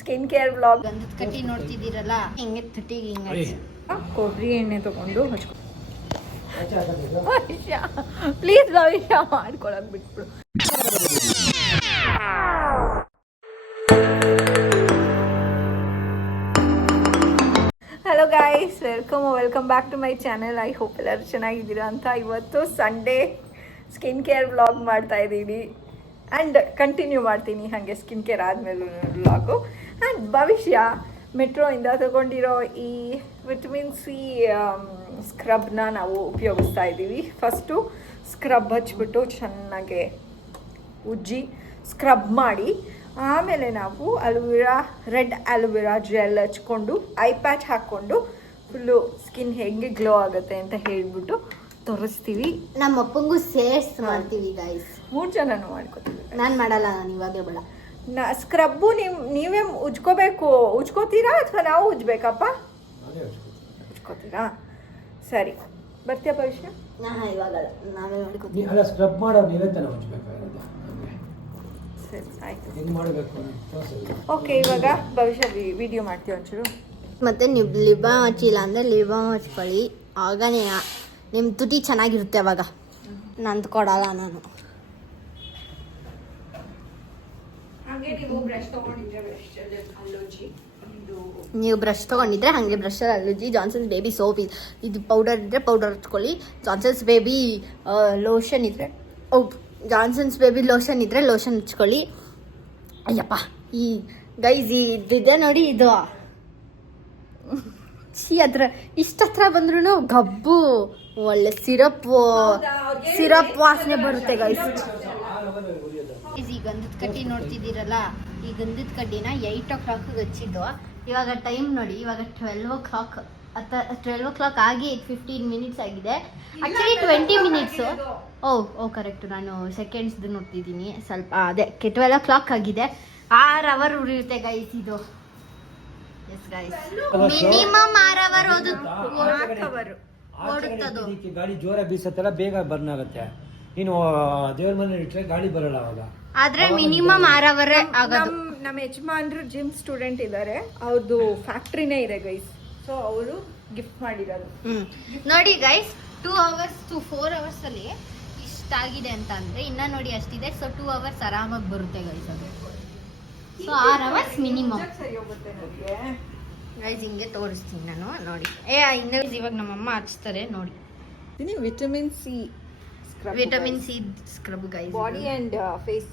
Skin care vlog. ಗಂಧದ ಕಟ್ಟಿ ನೋಡ್ತಿದ್ದೀರಲ್ಲ, ಹಿಂಗೆ ತುಟಿಗೆ ಹಿಂಗೆ ಕೊಬ್ಬರಿ ಎಣ್ಣೆ ತಗೊಂಡು ಹಚ್ಕೊ. ಭವಿಷ್ಯ ಪ್ಲೀಸ್ ಭವಿಷ್ಯ ಮಾಡ್ಕೊಳಕ್ ಬಿಟ್ಬಿಡು. Hello guys, welcome back to my channel. I hope ಎಲ್ಲರೂ ಚೆನ್ನಾಗಿದ್ದೀರಾ ಅಂತ. ಇವತ್ತು ಸಂಡೇ ಸ್ಕಿನ್ ಕೇರ್ ವ್ಲಾಗ್ ಮಾಡ್ತಾ ಇದ್ದೀನಿ ಆ್ಯಂಡ್ ಕಂಟಿನ್ಯೂ ಮಾಡ್ತೀನಿ ಹಾಗೆ ಸ್ಕಿನ್ ಕೇರ್ ಆದಮೇಲೆ ವ್ಲಾಗು. ಆ್ಯಂಡ್ ಭವಿಷ್ಯ ಮೆಟ್ರೋಯಿಂದ ತಗೊಂಡಿರೋ ಈ ವಿಟಮಿನ್ ಸಿ ಸ್ಕ್ರಬ್ನ ನಾವು ಉಪಯೋಗಿಸ್ತಾ ಇದ್ದೀವಿ. ಫಸ್ಟು ಸ್ಕ್ರಬ್ ಹಚ್ಬಿಟ್ಟು ಚೆನ್ನಾಗೆ ಉಜ್ಜಿ ಸ್ಕ್ರಬ್ ಮಾಡಿ, ಆಮೇಲೆ ನಾವು ರೆಡ್ ಅಲೋವೆರಾ ಜೆಲ್ ಹಚ್ಕೊಂಡು ಐ ಪ್ಯಾಚ್ ಹಾಕ್ಕೊಂಡು ಫುಲ್ಲು ಸ್ಕಿನ್ ಹೇಗೆ ಗ್ಲೋ ಆಗುತ್ತೆ ಅಂತ ಹೇಳ್ಬಿಟ್ಟು ತೋರಿಸ್ತೀವಿ. ನಮ್ಮ ಅಪ್ಪಂಗೂ ಸೇರ್ಸ್ ಮಾಡ್ತೀವಿ ಗೈಸ್. 3 ಜನನು ಮಾಡ್ಕೋತೀವಿ. ನಾನು ಮಾಡಲ್ಲ, ನಾನು ಇವಾಗೇ ಬೇಡ. ಸ್ಕ್ರಬ್ಬು ನೀವೇ ಉಜ್ಕೋತೀರಾ ಅಥವಾ ನಾವು ಉಜ್ಬೇಕಪ್ಪ? ಉಜ್ಕೋತೀರಾ? ಸರಿ, ಬರ್ತೀಯ ಭವಿಷ್ಯ? ಇವಾಗಲ್ಲ, ನಾವೇ ಮಾಡ್ಕೋತೀವಿ. ಸ್ಕ್ರಬ್ ಮಾಡೋ ನೀವೇ ತಾನೇ ಉಜ್ಬೇಕಾಗಿರೋದು. ಸರಿ, ಆಯ್ತು. ಹೆಂಗೆ ಮಾಡಬೇಕು? ಓಕೆ, ಇವಾಗ ಭವಿಷ್ಯ ವಿಡಿಯೋ ಮಾಡ್ತೀವಿ ಒಂಚೂರು. ಮತ್ತೆ ನೀವು ಲಿಬಾಮ್ ಹಚ್ಚಿಲ್ಲ ಅಂದರೆ ಲಿಬಾಮ್ ಹಚ್ಕೊಳ್ಳಿ, ಆಗ ನಿಮ್ಮ ತುಟಿ ಚೆನ್ನಾಗಿರುತ್ತೆ. ಅವಾಗ ನಂದು ಕೊಡಲ್ಲ ನಾನು. ನೀವು ಬ್ರಷ್ ತೊಗೊಂಡಿದ್ರೆ ಹಾಗೆ ಬ್ರಷಲ್ಲಿ ಅಲ್ಲುಜ್ಜಿ. ಜಾನ್ಸನ್ಸ್ ಬೇಬಿ ಸೋಪ್ ಇದು ಪೌಡರ್ ಇದ್ದರೆ ಪೌಡರ್ ಹಚ್ಕೊಳ್ಳಿ. ಜಾನ್ಸನ್ಸ್ ಬೇಬಿ ಲೋಷನ್ ಇದ್ದರೆ ಜಾನ್ಸನ್ಸ್ ಬೇಬಿ ಲೋಷನ್ ಇದ್ದರೆ ಲೋಷನ್ ಹಚ್ಕೊಳ್ಳಿ. ಅಯ್ಯಪ್ಪ, ಈ ಗೈಸ್ ಇದಿದೆ ನೋಡಿ, ಇದು ಹತ್ರ ಇಷ್ಟ ಹತ್ರ ಬಂದ್ರೂ ಗಬ್ಬು ಒಳ್ಳೆ ಸಿರಪ್ ವಾಸನೆ ಬರುತ್ತೆ ಗೈಸ್. ಈ ಗಂಧದ ಕಡ್ಡಿ ನೋಡ್ತಿದ್ದೀರಲ್ಲ, ಈ ಗಂಧದ ಕಡ್ಡಿನ 8 o'clock ಹಚ್ಚಿದ್ದು. ಇವಾಗ ಟೈಮ್ ನೋಡಿ, ಇವಾಗ 12 o'clock. 12 o'clock ಆಗಿ 15 minutes ಆಗಿದೆ. Actually 20 minutes. ಓ ಕರೆಕ್ಟ್, ನಾನು ಸೆಕೆಂಡ್ಸ್ದು ನೋಡ್ತಿದ್ದೀನಿ ಸ್ವಲ್ಪ. ಅದೇ 12 o'clock ಆಗಿದೆ. 6 hour ಉರಿಯುತ್ತೆ ಗೈಸ್ ಇದು. Yes guys, minimum 6 hour ಓಡುತ್ತದು. ಗಾಳಿ ಜೋರ ಬೀಸತ್ತಲ್ಲ, ಬೇಗ ಬರ್ನ್ ಆಗುತ್ತೆ. ನೀನು ದೇವ್ರ ಮನೆ ಇಟ್ಟರೆ ಗಾಳಿ ಬರಲ್ಲ ಅವಾಗ. ಆದ್ರೆ ಮಿನಿಮಮ್ 6 hour ಆಗೋದು. ನಮ್ಮ ಯಜಮಾನ್ರು ಜಿಮ್ ಸ್ಟೂಡೆಂಟ್ ಇದ್ದಾರೆ, ಅವ್ರದ್ದು ಫ್ಯಾಕ್ಟ್ರಿನೇ ಇದೆ ಗೈಸ್. ಸೊ ಅವರು ಗಿಫ್ಟ್ ಮಾಡಿರೋದು. ನೋಡಿ ಗೈಸ್, 2 hours to 4 hours ಅಲ್ಲಿ ಇಷ್ಟಾಗಿದೆ ಅಂತ ಅಂದ್ರೆ ಇನ್ನ ನೋಡಿ ಅಷ್ಟಿದೆ. ಸೊ 2 hours ಆರಾಮಾಗಿ ಬರುತ್ತೆ ಗೈಸ್ ಅದು. ಸೊ 6 hours ಮಿನಿಮಮ್ ಸರಿ ಹೋಗುತ್ತೆ ನನಗೆ ಗೈಸ್. ಹಿಂಗೆ ತೋರಿಸ್ತೀನಿ ನಾನು ನೋಡಿ. ಇವಾಗ ನಮ್ಮಮ್ಮ ಹಚ್ತಾರೆ ನೋಡಿ. Vitamin C scrub guys, body and face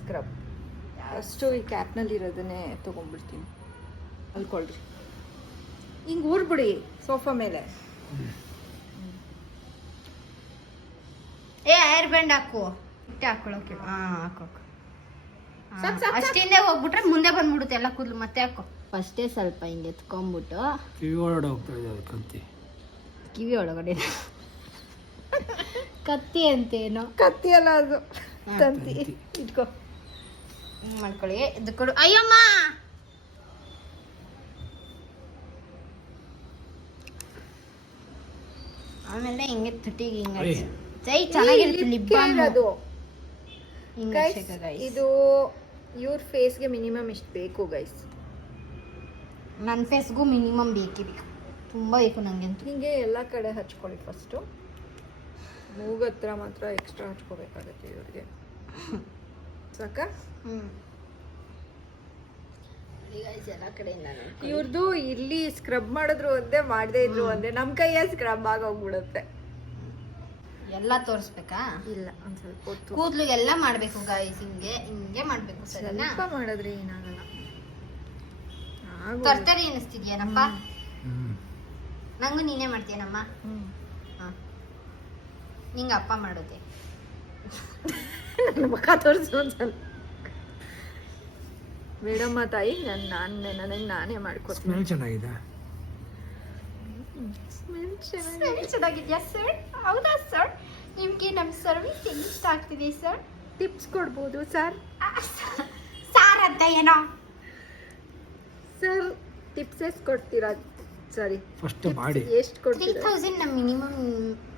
scrub. ಅಷ್ಟು ಈ ಕ್ಯಾಪ್ನಲ್ಲಿ ಇರೋದನ್ನೇ ತೊಗೊಂಡ್ಬಿಡ್ತೀನಿ. ಅಲ್ಕೊಳ್ರಿ, ಹಿಂಗೆ ಊರ್ಬಿಡಿ ಸೋಫಾ ಮೇಲೆ. ಏರ್ ಬ್ಯಾಂಡ್ ಹಾಕು, ಹಾಕೊಳಕ್ಕೆ. ಹಾಕೋ. ಅಷ್ಟಿಂದೆ ಹೋಗ್ಬಿಟ್ರೆ ಮುಂದೆ ಬಂದ್ಬಿಡುತ್ತೆ ಎಲ್ಲ ಕೂದಲು. ಮತ್ತೆ ಹಾಕೋ. ಫಸ್ಟೇ ಸ್ವಲ್ಪ ಹಿಂಗೆ ಎತ್ಕೊಂಡ್ಬಿಟ್ಟು ಕಿವಿ ಒಳಗಡೆ ಹೋಗ್ತಾ ಇದೆ ಕತ್ತಿ. ಕಿವಿ ಒಳಗಡೆ ಕತ್ತಿ ಅಂತೇನೋ? ಕತ್ತಿ ಅಲ್ಲ ಅದು, ತಂತಿ. ಇಟ್ಕೋ, ಹಿಂಗೆ ಮಾಡ್ಕೊಳ್ಳಿ. ಇದು ಕೊಡು. ಅಯ್ಯಮ್ಮ, ಆಮೇಲೆ ಹಿಂಗೆ ತುಟಿಗೆ ಹಿಂಗೆ ಚೆನ್ನಾಗಿರುತ್ತೆ. ಲಿಪ್ ಬಾಮ್ ಅದು. ಹಿಂಗೆ ಇದು ಇವ್ರ ಫೇಸ್ಗೆ ಮಿನಿಮಮ್ ಇಷ್ಟು ಬೇಕು ಗೈಸ್. ನನ್ನ ಫೇಸ್ಗೂ ಮಿನಿಮಮ್ ಬೇಕಿದೆ, ತುಂಬ ಬೇಕು ನನಗಂತೂ. ಹಿಂಗೆ ಎಲ್ಲ ಕಡೆ ಹಚ್ಕೊಳ್ಳಿ. ಫಸ್ಟು ಮೂಗತ್ರ ಮಾತ್ರ ಎಕ್ಸ್ಟ್ರಾ ಹಚ್ಕೋಬೇಕಾಗತ್ತೆ ಇವ್ರಿಗೆ. ಸಾಕ? ಎಲ್ಲ ಕಡೆಯಿಂದ ಇವ್ರದ್ದು ಇಲ್ಲಿ ಸ್ಕ್ರಬ್ ಮಾಡಿದ್ರು ಒಂದೇ, ಮಾಡದೇ ಇದ್ರು ಒಂದೇ. ನಮ್ಮ ಕೈಯ ಸ್ಕ್ರಬ್ ಆಗೋಗ್ಬಿಡುತ್ತೆ. ಎಲ್ಲ ತೋರಿಸ್ಬೇಕಾ? ಇಲ್ಲ, ಒಂದು ಸ್ವಲ್ಪ ಹೊತ್ತು ಕೂದಲು ಎಲ್ಲ ಮಾಡಬೇಕು ಗಾಯ್ಸ್. ಹಿಂಗೆ ಮಾಡಬೇಕು. ಸರಿನಾ? ಸ್ವಲ್ಪ ಮಾಡಿದ್ರೆ ಏನಾಗಲ್ಲ. ತರ್ತರಿ ಅನಿಸ್ತಿದ್ಯಾನಪ್ಪ? ನಂಗೂ ನೀನೇ ಮಾಡ್ತೀಯನಮ್ಮ? ನಿಂಗೆ ಅಪ್ಪ ಮಾಡೋದೆ. ನನ್ನ ಮುಖ ತೋರಿಸು ಒಂದ್ಸಲ. ಮೇಡಮ್ಮ ತಾಯಿ, ನನಗೆ ನಾನೇ ಮಾಡ್ಕೊತೀನಿ. ಸ್ಮೆಲ್ ಚೆನ್ನಾಗಿದೆ. ಚೆನ್ನಾಗಿದ್ಯಾ ಸರ್? ಹೌದಾ ಸರ್? ನಿಮ್ಗೆ ನಮ್ಮ ಸರ್ವಿಸ್ ಇಷ್ಟ ಆಗ್ತಿದೆ ಸರ್? ಟಿಪ್ಸ್ ಕೊಡ್ಬೋದು ಸರ್? ಸಾರ್ ಅಂತ ಏನೋ ಸರ್, ಟಿಪ್ಸ್ ಎಷ್ಟು ಕೊಡ್ತೀರಾ? ಸರಿ, ಫಸ್ಟ್ ಮಾಡಿ ಎಷ್ಟು ಕೊಡ್ತೀರಾ? 3000 ನಮ್ಮ ಮಿನಿಮಮ್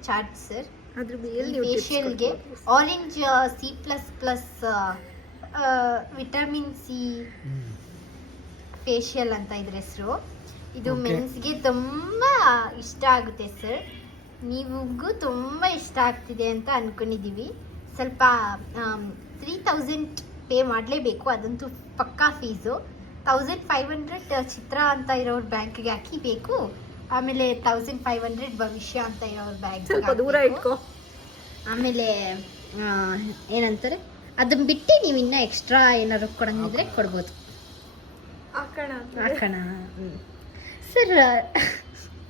ಚಾರ್ಜ್ ಸರ್. ಅದ್ರ ಮೇಲೆ ಫೇಶಿಯಲ್ಗೆ orange C++ vitamin C facial ಅಂತ ಇದ್ರ ಹೆಸರು. ಇದು Okay. ಮೆನ್ಸ್ಗೆ ತುಂಬಾ ಇಷ್ಟ ಆಗುತ್ತೆ ಸರ್. ನಿಮಗೂ ತುಂಬಾ ಇಷ್ಟ ಆಗ್ತಿದೆ ಅಂತ ಅನ್ಕೊಂಡಿದೀವಿ. ಸ್ವಲ್ಪ 3000 ಪೇ ಮಾಡಲೇಬೇಕು, ಅದಂತೂ ಪಕ್ಕಾ ಫೀಸು. 1500 ಚಿತ್ರ ಅಂತ ಇರೋರು ಬ್ಯಾಂಕ್ಗೆ ಹಾಕಿಬೇಕು, ಆಮೇಲೆ 1500 ಭವಿಷ್ಯ ಅಂತ ಇರೋರು ಬ್ಯಾಂಕ್ ಸ್ವಲ್ಪ ದೂರ ಇಟ್ಕೋ. ಆಮೇಲೆ ಏನಂತಾರೆ, ಅದನ್ನ ಬಿಟ್ಟು ನೀವು ಇನ್ನ ಎಕ್ಸ್ಟ್ರಾ ಏನಾದ್ರು ಕೊಡಂಗಿದ್ರೆ ಕೊಡ್ಬೋದು. ಹಾಕೋಣ ಸರ್.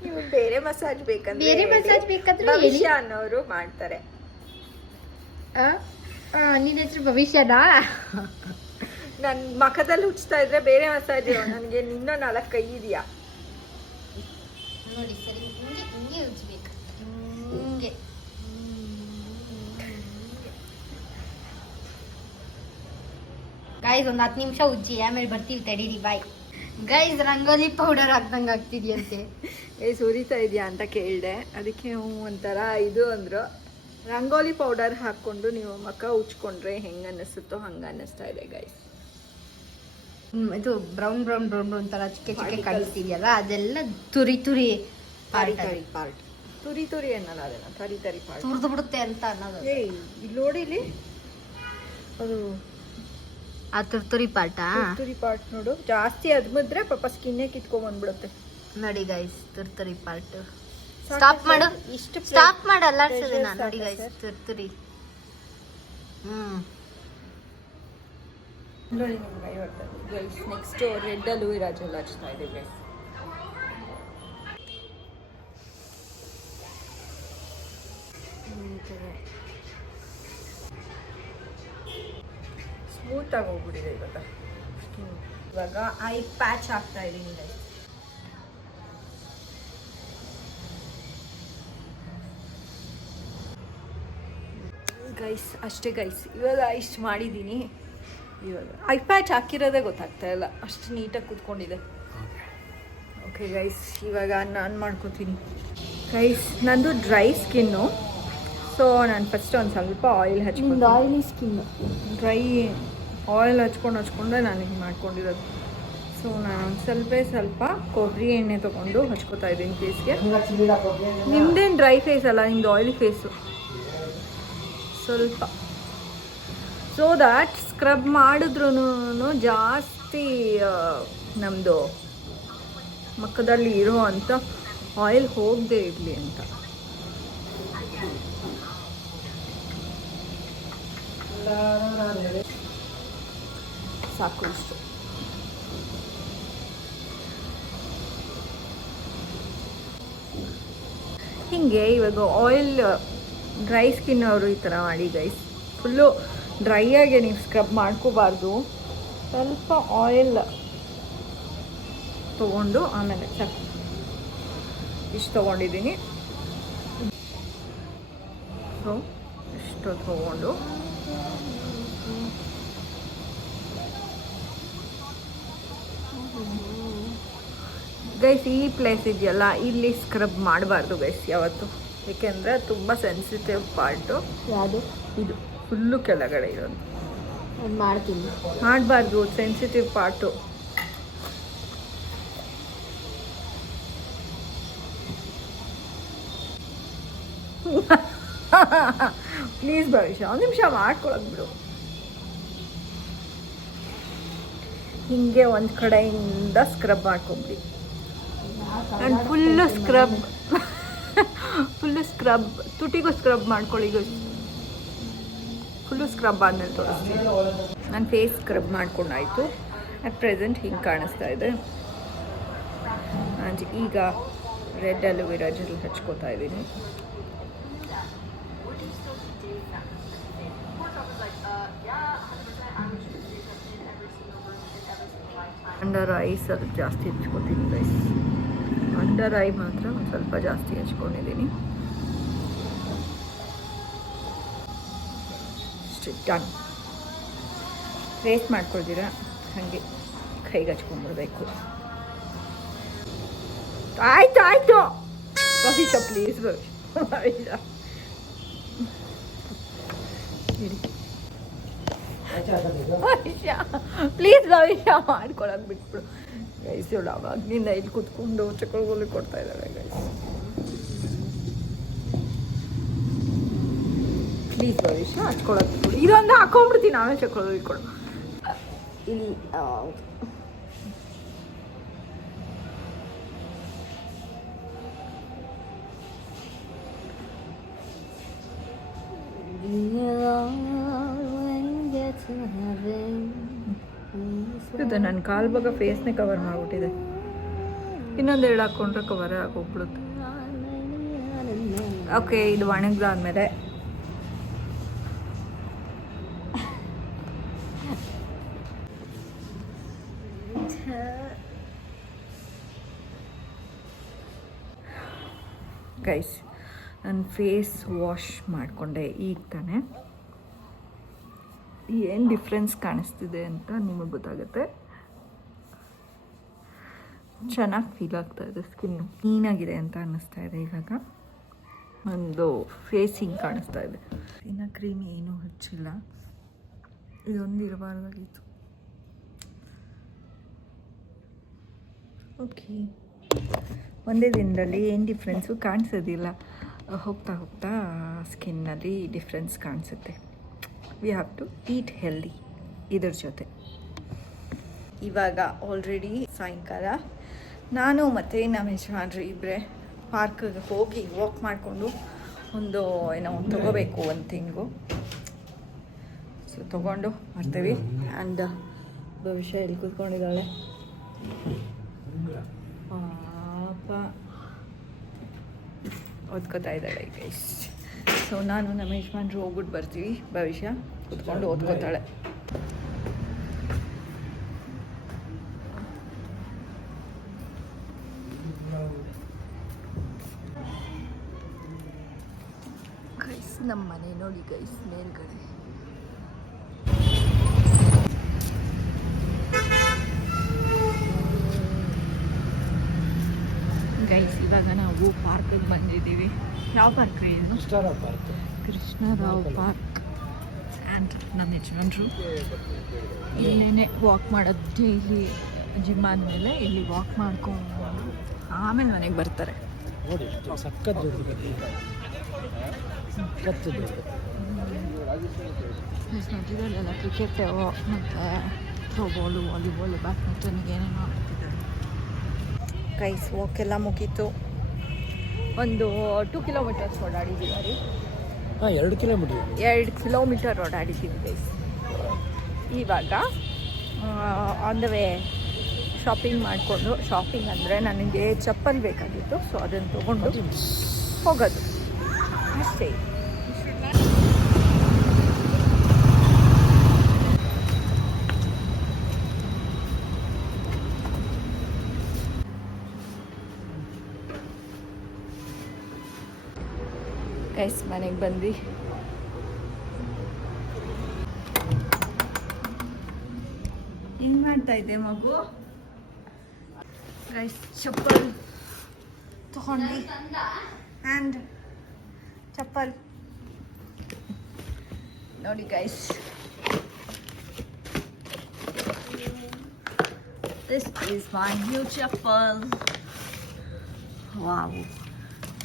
ನೀವು ಬೇರೆ ಮಸಾಜ್ ಬೇಕಂದ್ರೆ ಬೇರೆ ಮಸಾಜ್ ಬೇಕಾದ್ರೆ ಹೇಳಿ. ಭವಿಷ್ಯ ಅನ್ನೋರು ಮಾಡ್ತಾರೆ. ನಿನ್ನ ಹೆಸರು ಭವಿಷ್ಯನಾ? ನನ್ ಮಖದಲ್ಲಿ ಹುಚ್ತಾ ಇದ್ರೆ ಬೇರೆ ಮಸಾಜ್ ನನಗೆ ಇನ್ನೂ 4 ಕೈ ಇದೆಯಾ ನೋಡಿ ಸರ್, ಹಿಂಗೆ ಹಿಂಗೆ ಉಜ್ಬೇಕು, ಹಿಂಗೆ. ಗೈಸ್ ಒಂದು 10 ನಿಮಿಷ ಉಜ್ಜಿ, ಆಮೇಲೆ ಬರ್ತೀವಿ, ತಡೀರಿ. Bye guys. ರಂಗೋಲಿ ಪೌಡರ್ ಹಾಕ್ದಂಗೆ ಆಗ್ತಿದ್ಯಂತೆ. ಸುರಿತಾ ಇದೆಯಾ ಅಂತ ಕೇಳಿದೆ, ಅದಕ್ಕೆ ಒಂಥರ ಇದು ಅಂದ್ರು. ರಂಗೋಲಿ ಪೌಡರ್ ಹಾಕ್ಕೊಂಡು ನೀವು ಮಖ ಉಚ್ಕೊಂಡ್ರೆ ಹೆಂಗ ಅನ್ನಿಸುತ್ತೋ ಹಂಗ ಅನ್ನಿಸ್ತಾ ಇದೆ ಗೈಸ್. ಇದು ಬ್ರೌನ್ ಬ್ರೌನ್ ಬ್ರೌನ್ ಬ್ರೌನ್ ತರ ಚಿಕ್ಕ ಚಿಕ್ಕ ಕಾಣಿಸ್ತಿದೆಯಲ್ಲ, ಅದೆಲ್ಲ ತುರಿ ತುರಿ ಪಾರ್ಟ್ ತುರಿ ತುರಿ ಅನ್ನಲ್ಲ, ಅದನ್ನ ತರಿ ಪಾರ್ಟ್ ತುರಿದು ಬಿಡುತ್ತೆ ಅಂತ ಅನ್ನೋದು. ಇಲ್ಲಿ ನೋಡಿ, ಇಲ್ಲಿ ಅದು ಆ ತುರಿ ಪಾರ್ಟಾ? ತುರಿ ಪಾರ್ಟ್ ನೋಡು, ಜಾಸ್ತಿ ಅದ್ಮಿದ್ರೆ ಪಾಪ ಸ್ಕಿನ್ನೇ ಕಿತ್ಕೊಂಡ್ ಬಂದ್ಬಿಡುತ್ತೆ. ನೋಡಿ ಗೈಸ್, ತುರಿ ಪಾರ್ಟ್. ಸ್ಟಾಪ್ ಮಾಡು, ಇಷ್ಟು ಸ್ಟಾಪ್ ಮಾಡು, ಅಲ್ಲಾಡ್ಸೋದನ್ನ. ನೋಡಿ ಗೈಸ್, ತುರಿ. ನೆಕ್ಸ್ಟ್ ರೆಡ್ ಅಲೋವೆರಾ ಜೆಲ್ ಹಚ್ತಾ ಇದ್ದೀವಿ. ಸ್ಮೂತ್ ಆಗಿ ಹೋಗ್ಬಿಟ್ಟಿದೆ ಇವಾಗ ಐ ಪ್ಯಾಚ್ ಹಾಕ್ತಾ ಇದ್ದೀನಿ ಗೈಸ್. ಅಷ್ಟೇ ಗೈಸ್, ಇವಾಗ ಇಷ್ಟು ಮಾಡಿದ್ದೀನಿ. ಇವಾಗ ಐ ಪ್ಯಾಚ್ ಹಾಕಿರೋದೇ ಗೊತ್ತಾಗ್ತಾ ಇಲ್ಲ, ಅಷ್ಟು ನೀಟಾಗಿ ಕೂತ್ಕೊಂಡಿದೆ. ಓಕೆ ಗೈಸ್, ಇವಾಗ ನಾನು ಮಾಡ್ಕೋತೀನಿ ಗೈಸ್. ನಂದು ಡ್ರೈ ಸ್ಕಿನ್ನು, ಸೊ ನಾನು ಫಸ್ಟ್ ಒಂದು ಸ್ವಲ್ಪ ಆಯಿಲ್ ಹಚ್ಕೊಂಡು, ಆಯಿಲಿ ಸ್ಕಿನ್, ಡ್ರೈ ಆಯಿಲ್ ಹಚ್ಕೊಂಡೆ ನಾನು ಹಿಂಗೆ ಮಾಡ್ಕೊಂಡಿರೋದು. ಸೊ ನಾನು ಒಂದು ಸ್ವಲ್ಪ ಕೊಬ್ಬರಿ ಎಣ್ಣೆ ತೊಗೊಂಡು ಹಚ್ಕೋತಾ ಇದ್ದೀನಿ ಫೇಸ್ಗೆ. ನಿಮ್ದೇನು ಡ್ರೈ ಫೇಸ್ ಅಲ್ಲ, ನಿಮ್ದು ಆಯಿಲಿ ಫೇಸು. ಸ್ವಲ್ಪ ಸೊ ದ್ಯಾಟ್ ಸ್ಕ್ರಬ್ ಮಾಡಿದ್ರೂ ಜಾಸ್ತಿ ನಮ್ಮದು ಮಕ್ಕದಲ್ಲಿ ಇರೋ ಅಂಥ ಆಯಿಲ್ ಹೋಗದೆ ಇರಲಿ ಅಂತ. ಸಾಕು ಇಷ್ಟು. ಹೀಗೆ ಇವಾಗ ಆಯಿಲ್ ಡ್ರೈ ಸ್ಕಿನ್ ಅವರು ಈ ಥರ ಮಾಡಿ ಗೈಸ್. ಫುಲ್ಲು ಡ್ರೈ ಆಗಿ ನೀವು ಸ್ಕ್ರಬ್ ಮಾಡ್ಕೋಬಾರ್ದು. ಸ್ವಲ್ಪ ಆಯಿಲ್ ತೊಗೊಂಡು ಆಮೇಲೆ ಸಾಕು, ಇಷ್ಟು ತೊಗೊಂಡಿದ್ದೀನಿ. ಸೊ ಇಷ್ಟು ತೊಗೊಂಡು ಗೈಸ್, ಈ ಪ್ಲೇಸ್ ಇದೆಯಲ್ಲ, ಇಲ್ಲಿ ಸ್ಕ್ರಬ್ ಮಾಡಬಾರ್ದು ಗೈಸ್ ಯಾವತ್ತು, ಏಕೆಂದರೆ ತುಂಬ ಸೆನ್ಸಿಟಿವ್ ಪಾರ್ಟು. ಯಾವುದು ಇದು ಫುಲ್ಲು ಕೆಳಗಡೆ ಇರೋದು ಮಾಡ್ತೀನಿ, ಮಾಡಬಾರ್ದು, ಸೆನ್ಸಿಟಿವ್ ಪಾರ್ಟು. ಪ್ಲೀಸ್ ಭವಿಷ್ಯ, ಒಂದು ನಿಮಿಷ ಮಾಡ್ಕೊಳಕ್ ಬಿಡು. ಹಿಂಗೆ ಒಂದು ಕಡೆಯಿಂದ ಸ್ಕ್ರಬ್ ಮಾಡ್ಕೊಂಬಿಡಿ. ಆ್ಯಂಡ್ ಫುಲ್ಲು ಸ್ಕ್ರಬ್ ತುಟಿಗೂ ಸ್ಕ್ರಬ್ ಮಾಡ್ಕೊಳ್ಳಿ. ಫುಲ್ಲು ಸ್ಕ್ರಬ್ ಆದಮೇಲೆ ತೋರಿಸ್ತೀನಿ. ನಾನು ಫೇಸ್ ಸ್ಕ್ರಬ್ ಮಾಡ್ಕೊಂಡಾಯಿತು. ಅಟ್ ಪ್ರೆಸೆಂಟ್ ಹಿಂಗೆ ಕಾಣಿಸ್ತಾ ಇದೆ. ಆ್ಯಂಡ್ ಈಗ ರೆಡ್ ಅಲೋವೆರಾ ಜೆಲ್ ಹಚ್ಕೋತಾ ಇದ್ದೀನಿ. ಅಂಡರ್ ಐಸ್ ಅದು ಜಾಸ್ತಿ ಹಚ್ಕೋತೀನಿ ಗೈಸ್. ಅಂಡರ್ ಐ ಮಾತ್ರ ಒಂದು ಸ್ವಲ್ಪ ಜಾಸ್ತಿ ಹಚ್ಕೊಂಡಿದ್ದೀನಿ. ಡನ್. ವೇಸ್ಟ್ ಮಾಡ್ಕೊಳ್ತೀರಾ, ಹಾಗೆ ಕೈಗೆ ಹಚ್ಕೊಂಡ್ಬಿಡ್ಬೇಕು. ಆಯ್ತು ಭವಿಷ್ಯ ಪ್ಲೀಸ್, ಭವಿಷ್ಯ ಇಡಿ. ಭವಿಷ್ಯ ಪ್ಲೀಸ್ ಭವಿಷ್ಯ ಮಾಡ್ಕೊಳಕ್ ಬಿಟ್ಬಿಡು ಗೈಸ್. ಇವಳು ಅವಾಗ್ನಿಂದ ಇಲ್ಲಿ ಕುತ್ಕೊಂಡು ಚಕ್ರಗೋಲಿ ಕೊಡ್ತಾ ಇದ್ದಾಳೆ ಗೈಸ್. ಪ್ಲೀಸ್ ಭವಿಷ್ಯ ಹಚ್ಕೊಳಕ್ ಬಿಟ್ಬಿಡು. ಇದೊಂದು ಹಾಕೊಂಡ್ಬಿಡ್ತೀನಿ ಆಮೇಲೆ ಚಕ್ರಗೋಲಿ ಕೊಡು. ಇಲ್ಲಿ ಇದು ನನ್ನ ಕಾಲು ಭಾಗ ಫೇಸ್ನೇ ಕವರ್ ಮಾಡಿಬಿಟ್ಟಿದೆ. ಇನ್ನೊಂದೆರಡು ಹಾಕ್ಕೊಂಡ್ರೆ ಕವರೇ ಆಗೋಗ್ಬಿಡುತ್ತೆ. ಓಕೆ, ಇದು ಒಣಗ್ದಾದ್ಮೇಲೆ ಗೈಸ್ ನಾನು ಫೇಸ್ ವಾಶ್ ಮಾಡಿಕೊಂಡೆ ಈಗ ತಾನೆ. ಏನು ಡಿಫ್ರೆನ್ಸ್ ಕಾಣಿಸ್ತಿದೆ ಅಂತ ನಿಮಗೆ ಗೊತ್ತಾಗುತ್ತೆ. ಚೆನ್ನಾಗಿ ಫೀಲ್ ಆಗ್ತಾ ಇದೆ, ಸ್ಕಿನ್ನು ಕ್ಲೀನಾಗಿದೆ ಅಂತ ಅನ್ನಿಸ್ತಾ ಇದೆ ಇವಾಗ. ಒಂದು ಫೇಸ್ ಹಿಂಗೆ ಕಾಣಿಸ್ತಾ ಇದೆ. ಇನ್ನು ಕ್ರೀಮ್ ಏನೂ ಹಚ್ಚಿಲ್ಲ, ಇದೊಂದು ಇರಬಾರ್ದಾಗಿತ್ತು. ಓಕೆ, ಒಂದೇ ದಿನದಲ್ಲಿ ಏನು ಡಿಫ್ರೆನ್ಸು ಕಾಣಿಸೋದಿಲ್ಲ, ಹೋಗ್ತಾ ಹೋಗ್ತಾ ಸ್ಕಿನ್ನಲ್ಲಿ ಡಿಫ್ರೆನ್ಸ್ ಕಾಣಿಸುತ್ತೆ. We have to eat healthy ಇದ್ರ ಜೊತೆ. ಇವಾಗ ಆಲ್ರೆಡಿ ಸಾಯಂಕಾಲ ನಾನು ಮತ್ತು ನಮ್ಮ ಯಜಮಾನ್ರು ಇಬ್ಬರೇ ಪಾರ್ಕಿಗೆ ಹೋಗಿ ವಾಕ್ ಮಾಡಿಕೊಂಡು ಒಂದು ಏನೋ ತೊಗೋಬೇಕು ಒಂದು ತಿಂಗು. ಸೊ ತೊಗೊಂಡು ಬರ್ತೀವಿ. ಆ್ಯಂಡ್ ಭವಿಷ್ಯ ಇಲ್ಲಿ ಕೂತ್ಕೊಂಡಿದ್ದಾಳೆ ಪಾಪ, ಓದ್ಕೋತಾ ಇದ್ದಾಳೆ ಗೈಸ್. ಸೊ ನಾನು ನಮ್ಮ ಯಜಮಾನ್ರು ಹೋಗ್ಬಿಟ್ಟು ಬರ್ತೀವಿ. ಭವಿಷ್ಯ ಕೂತ್ಕೊಂಡು ಓದ್ಕೋತಾಳೆ. ಗೈಸ್ ನಮ್ಮ ಮನೆ ನೋಡಿ ಗೈಸ್, ಮೇಲ್ಗಡೆ ಗೈಸ್. ಇವಾಗ ನಾವು ಪಾರ್ಕಿಗೆ ಬಂದಿದ್ದೀವಿ. ಯಾವ ಪಾರ್ಕ್ ರೀ ಇದು? ಕೃಷ್ಣರಾವ್ ಪಾರ್ಕ್. ಆ್ಯಂಡ್ ನಮ್ಮ ಯಜಮಾನ್ರು ಇಲ್ಲೇನೆ ವಾಕ್ ಮಾಡೋದು. ಡೈಲಿ ಜಿಮ್ ಆದಮೇಲೆ ಇಲ್ಲಿ ವಾಕ್ ಮಾಡ್ಕೊಂಡು ಆಮೇಲೆ ಮನೆಗೆ ಬರ್ತಾರೆ. ಮಧ್ಯದಲ್ಲೆಲ್ಲ ಕ್ರಿಕೆಟ್ ಮತ್ತು ಥ್ರೋಬಾಲು, ವಾಲಿಬಾಲ್, ಬ್ಯಾಡ್ಮಿಂಟನ್ಗೆ ಏನೇನೋ ಆಡ್ತಿದ್ದಾರೆ. ಗೈಸ್ ವಾಕ್ ಎಲ್ಲ ಮುಗೀತು. ಒಂದು 2 ಕಿಲೋಮೀಟರ್ಸ್ ಓಡಾಡಿದ್ದೀವಿ. 2 ಕಿಲೋಮೀಟರ್ ಓಡಾಡಿದ್ದೀವಿ ಗೈಸ್. ಇವಾಗ ಆನ್ ದ ವೇ ಶಾಪಿಂಗ್ ಮಾಡಿಕೊಂಡು, ಶಾಪಿಂಗ್ ಅಂದರೆ ನನಗೆ ಚಪ್ಪಲ್ ಬೇಕಾಗಿತ್ತು, ಸೊ ಅದನ್ನು ತೊಗೊಂಡು ಹೋಗೋದು ಅಷ್ಟೇ. ಗೈಸ್ ಮನೆಗೆ ಬಂದ್ವಿ. ಹೆಂಗ್ ಮಾಡ್ತಾ ಇದ್ದೆ ಮಗು? ಗೈಸ್ ಚಪ್ಪಲ್ ತಗೊಂಡು ಆ್ಯಂಡ್ ಚಪ್ಪಲ್ ನೋಡಿ guys. This is my new chappal. Wow,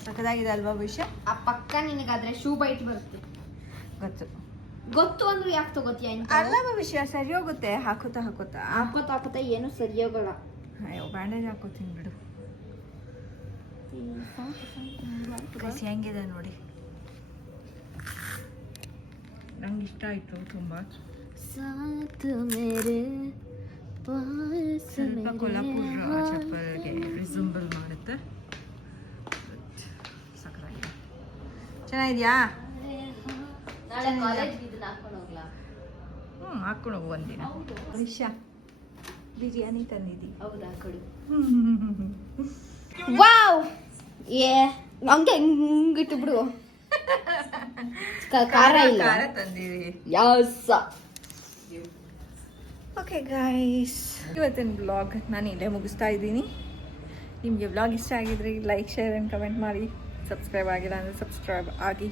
ಸಕ್ಕದಾಗಿದೆ ಅಲ್ವಾ ಭವಿಷ್ಯ? ಆ ಪಕ್ಕ ನಿನಗಾದ್ರೆ ಶೂ ಬೈಟ್ ಬರುತ್ತೆ. ಗೊತ್ತು ಅಂದ್ರೆ ಯಾಕೆ ತಗೋತೀಯ ಅಲ್ಲ ಭವಿಷ್ಯ, ಸರಿ ಹೋಗುತ್ತೆ ಹಾಕೋತಾ ಹಾಕೋತಾ ಏನು ಸರಿ ಹೋಗಲ್ಲ. ಅಯ್ಯೋ ಬ್ಯಾಂಡೇಜ್ ಹಾಕೋತೀನಿ ಬಿಡು. ಹೆಂಗಿದೆ ನೋಡಿ, ನಂಗೆ ಇಷ್ಟ ಆಯಿತು ತುಂಬ. ಸ್ವಲ್ಪ ಕೊಲ್ಹಾಪುರ ಚಪ್ಪಲ್ಗೆ ರಿಸಂಬಲ್ ಮಾಡುತ್ತೆ. ಸಕ್ಕತ್ತಾಗಿದೆ. ಚೆನ್ನಾಗಿದೆಯಾ? ಹಾಕೊಂಡು ಹೋಗು ಒಂದಿನ. ಭವಿಷ್ಯ ಬಿರಿಯಾನಿ ತಂದಿದ್ದೀವಿ. ಹೌದಾ? ಕೊಡಿ. ವಾವ್, ಏ ಹಂಗೆ ಹಿಂಗಿಟ್ಟು ಬಿಡು. ಖಾರ ಇಲ್ಲ, ಖಾರ ತಂದಿದ್ದೀವಿ. ಯಾಸ. ಓಕೆ ಗೈಸ್, ಇವತ್ತಿನ ಬ್ಲಾಗ್ ನಾನು ಇಲ್ಲೇ ಮುಗಿಸ್ತಾ ಇದ್ದೀನಿ. ನಿಮಗೆ ಬ್ಲಾಗ್ ಇಷ್ಟ ಆಗಿದ್ರೆ ಲೈಕ್, ಶೇರ್ ಆ್ಯಂಡ್ ಕಮೆಂಟ್ ಮಾಡಿ. ಸಬ್ಸ್ಕ್ರೈಬ್ ಆಗಿಲ್ಲ ಅಂದರೆ ಸಬ್ಸ್ಕ್ರೈಬ್ ಆಗಿ.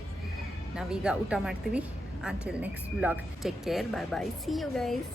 ನಾವೀಗ ಊಟ ಮಾಡ್ತೀವಿ. until next vlog, take care, bye bye, see you guys.